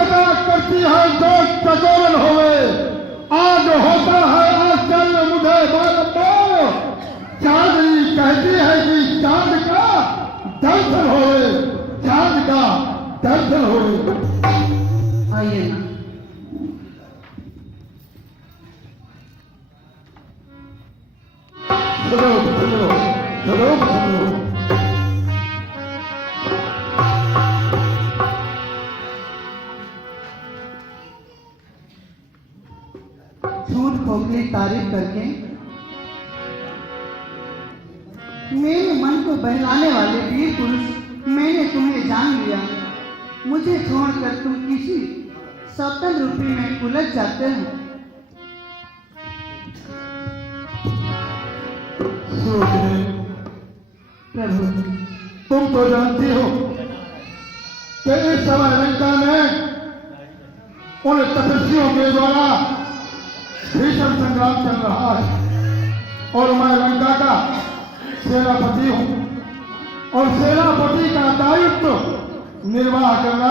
सदा करती है दोस्त कजोरन होवे, आज होता है आश्चर्य मुझे बालको। चांदनी कहती है कि चांद का दर्शन होवे, चांद का दर्शन होवे। आइए ना। सुनो सुनो सुनो सुनो। झूठ खोखली तारीफ करके मेरे मन को बहलाने वाले वीर पुरुष, मैंने तुम्हें जान लिया। मुझे छोड़कर तुम किसी सौतन रूपी में उलझ जाते हो। प्रभु, तुम तो जानती हो कि इस समय लंका में उन तपस्वियों के द्वारा भीषण संग्राम चल रहा है और मैं लंका का सेनापति हूं और सेनापति का दायित्व निर्वाह करना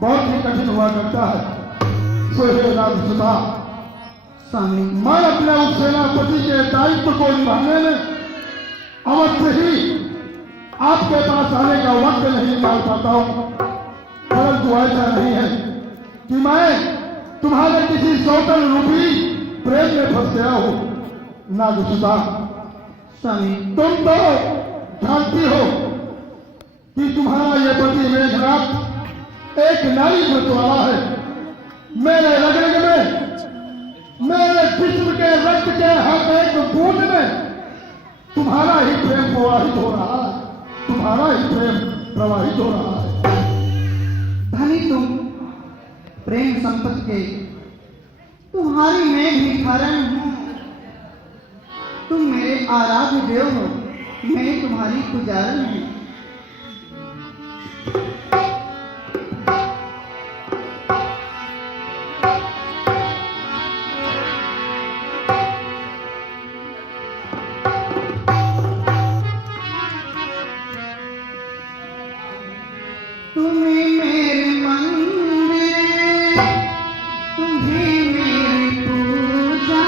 बहुत ही कठिन हुआ करता है। सो हे रामसुता, स्वामी, मैं अपने उस सेनापति के दायित्व को निभाने में अवश्य ही आपके पास आने का वक्त नहीं निकाल पाता हूं, परंतु ऐसा नहीं है कि मैं तुम्हारे किसी सौतन रूपी प्रेम में फंस गया हूं। नागसुता, स्वामी, तुम तो जानती हो कि तुम्हारा ये पति मेघनाथ एक नारी व्रत वाला है। मेरे रग में, मेरे जिस्म के रक्त के हर एक बूंद में तुम्हारा ही प्रेम प्रवाहित हो रहा है, तुम्हारा ही प्रेम प्रवाहित हो रहा है। धनी तुम प्रेम संपत्ति के, तुम्हारी मैं भिखारन हूं। तुम मेरे आराध्य देव हो, मैं तुम्हारी पुजारन हूं। तुम्हें मेरे मंदिर, तुम्हें मेरी पूजा,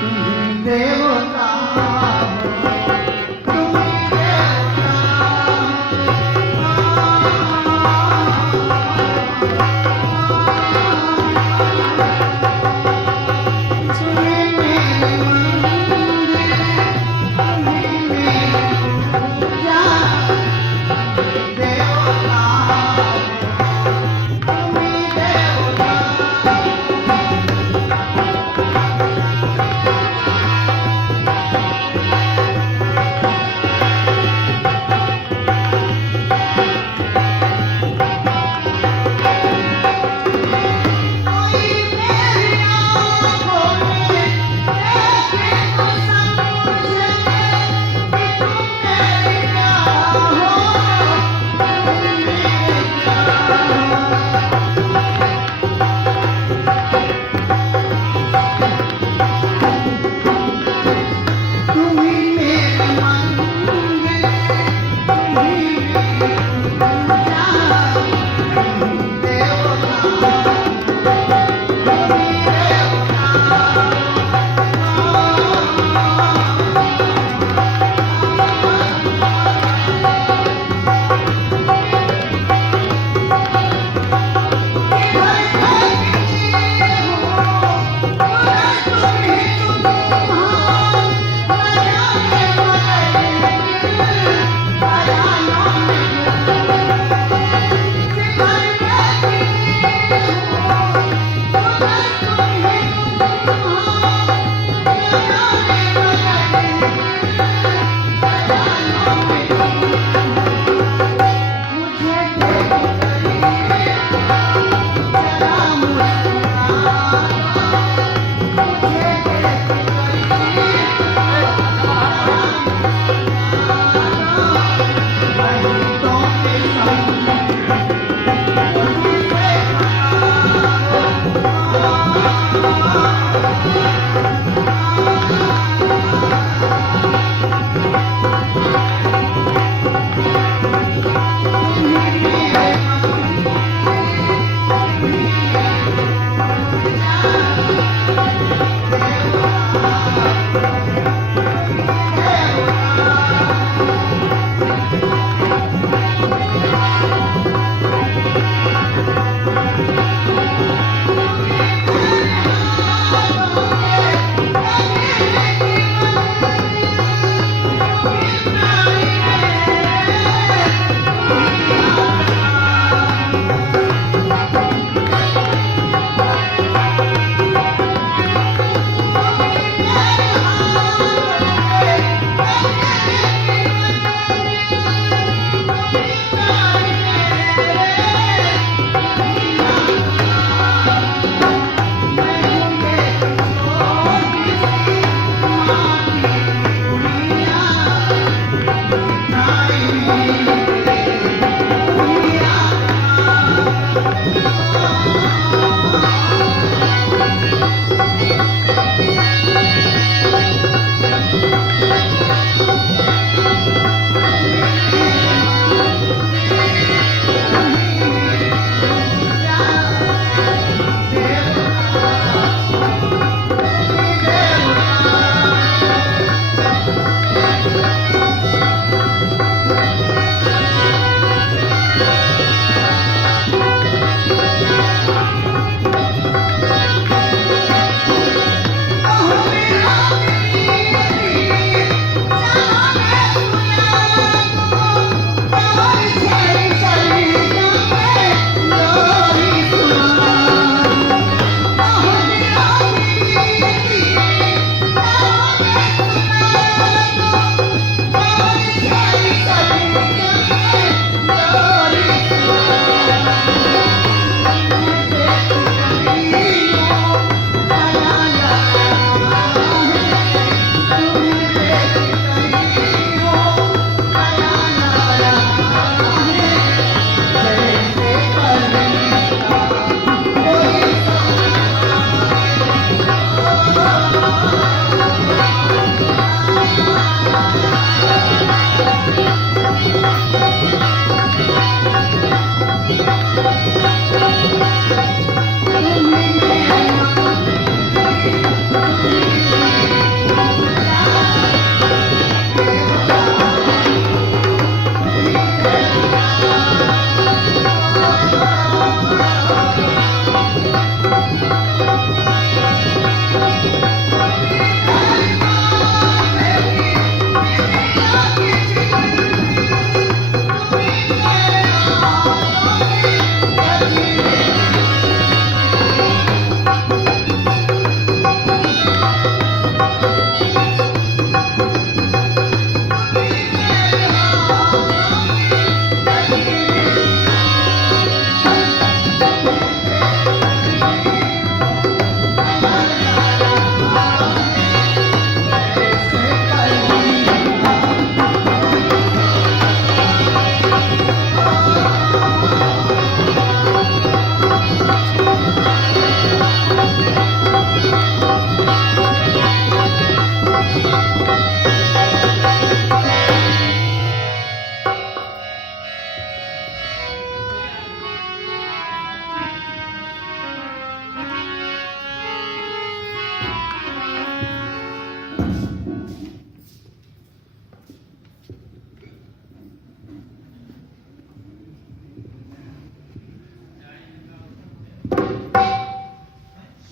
तुम्हें देवता हो, तुम्हें देवता हो।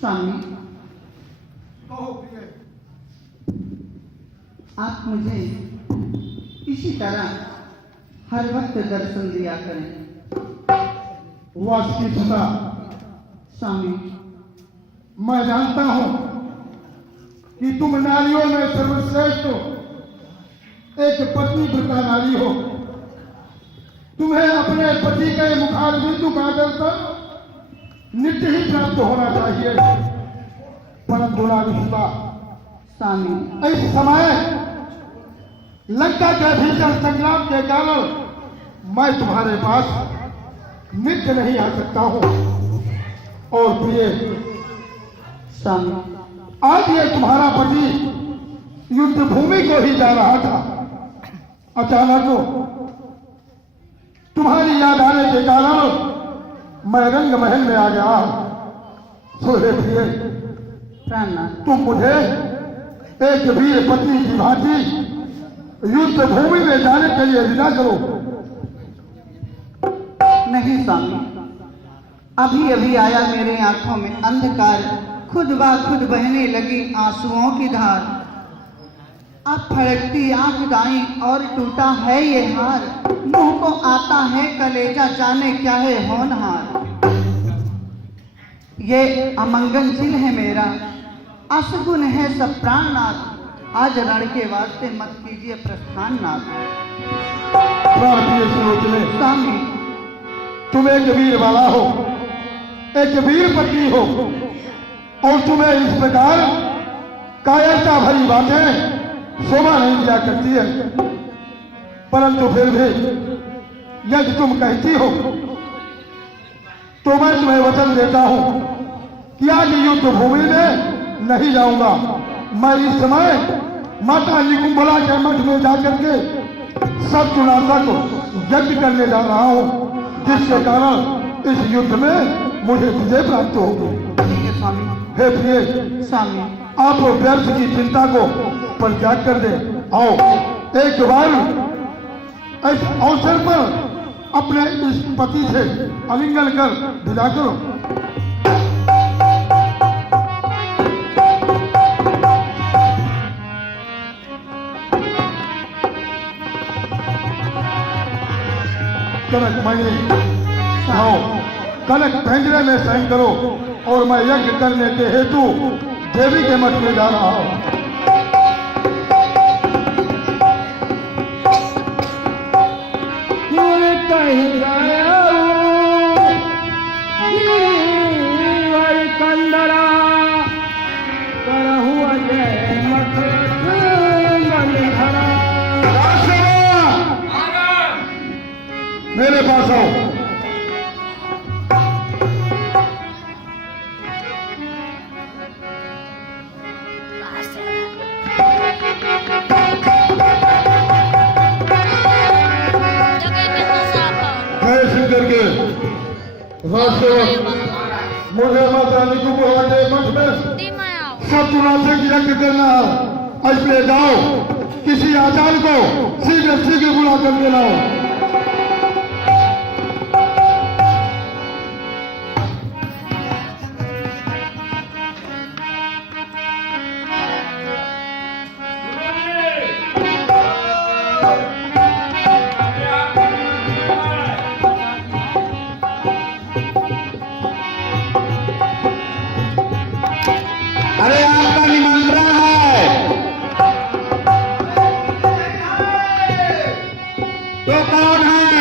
स्वामी, कहो प्रिय। आप मुझे इसी तरह हर वक्त दर्शन दिया करें। वास की सदा स्वामी, मैं जानता हूं कि तुम नारियों में सर्वश्रेष्ठ हो, एक पत्नी व्रता नारी हो। तुम्हें अपने पति के मुखार बिंदु का दर्शन नित्य ही प्राप्त होना चाहिए, परंतु नागरिकता स्वामी, इस समय लंका के भीषण संग्राम के कारण मैं तुम्हारे पास नित्य नहीं आ सकता हूं। और प्रिय, स्वामी, आज ये तुम्हारा पति युद्ध भूमि को ही जा रहा था। अचानक तुम्हारी याद आने के कारण मैं रंग महल में आ गया। सो हे प्रिय, प्राणनाथ, तुम मुझे एक वीर पत्नी की भांति युद्ध भूमि में जाने के लिए विदा करो। नहीं स्वामी, अभी अभी आया मेरी आंखों में अंधकार, खुद ब खुद बहने लगी आंसुओं की धार। अब फड़कती आंख दाई और टूटा है ये हार, मुंह को आता है कलेजा जाने क्या है होनहार। ये अमंगनशील है मेरा, असगुन है सब प्राणनाथ, आज रण के वास्ते मत कीजिए प्रस्थान नाथ। स्वामी, तुम एक वीर वाला हो, एक वीर पत्नी हो, और तुम्हें इस प्रकार कायरता भरी बातें शोभा नहीं दिया करती है। परंतु फिर भी यदि तुम कहती हो तो मैं तुम्हें वचन देता हूं कि आज युद्ध भूमि में नहीं जाऊंगा। मैं इस समय माता निकुंभला के मठ में जाकर के सब चुनाव यज्ञ करने जा रहा हूं, जिसके कारण इस युद्ध में मुझे विजय प्राप्त होगी। हे प्रिय स्वामी, आप व्यर्थ की चिंता को परित्याग कर दे। आओ एक बार इस अवसर पर अपने इस पति से आलिंगन कर विदा करो। कनक मणि, आओ कनक पिंजरे में शयन करो, और मैं यज्ञ करने के हेतु देवी के मठ में जा रहा हूं। मेरे पास आओ। करके मुझे माता निकुंभला के मठ में सत्यनारायण की यज्ञ करना है। इसलिए जाओ, किसी आचार्य को शीघ्र शीघ्र बुला करके लाओ। अरे आपका निमंत्रण है, तो कौन है?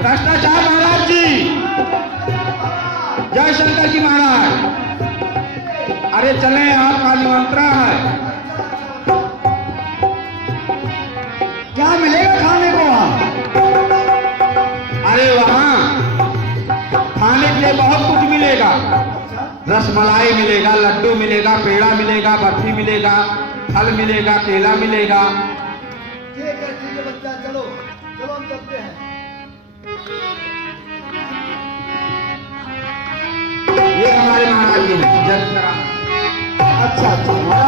भ्रष्टाचार महाराज जी, जय शंकर जी महाराज। अरे चले, आपका निमंत्रण है। क्या मिलेगा खाने को वहां? अरे वहां खाने के लिए बहुत कुछ मिलेगा। रसमलाई मिलेगा, लड्डू मिलेगा, पेड़ा मिलेगा, बर्फी मिलेगा, फल मिलेगा, केला मिलेगा। ठीक है बच्चा, चलो चलो हम चलते हैं। ये हमारे महाराज जी हैं। अच्छा अच्छा।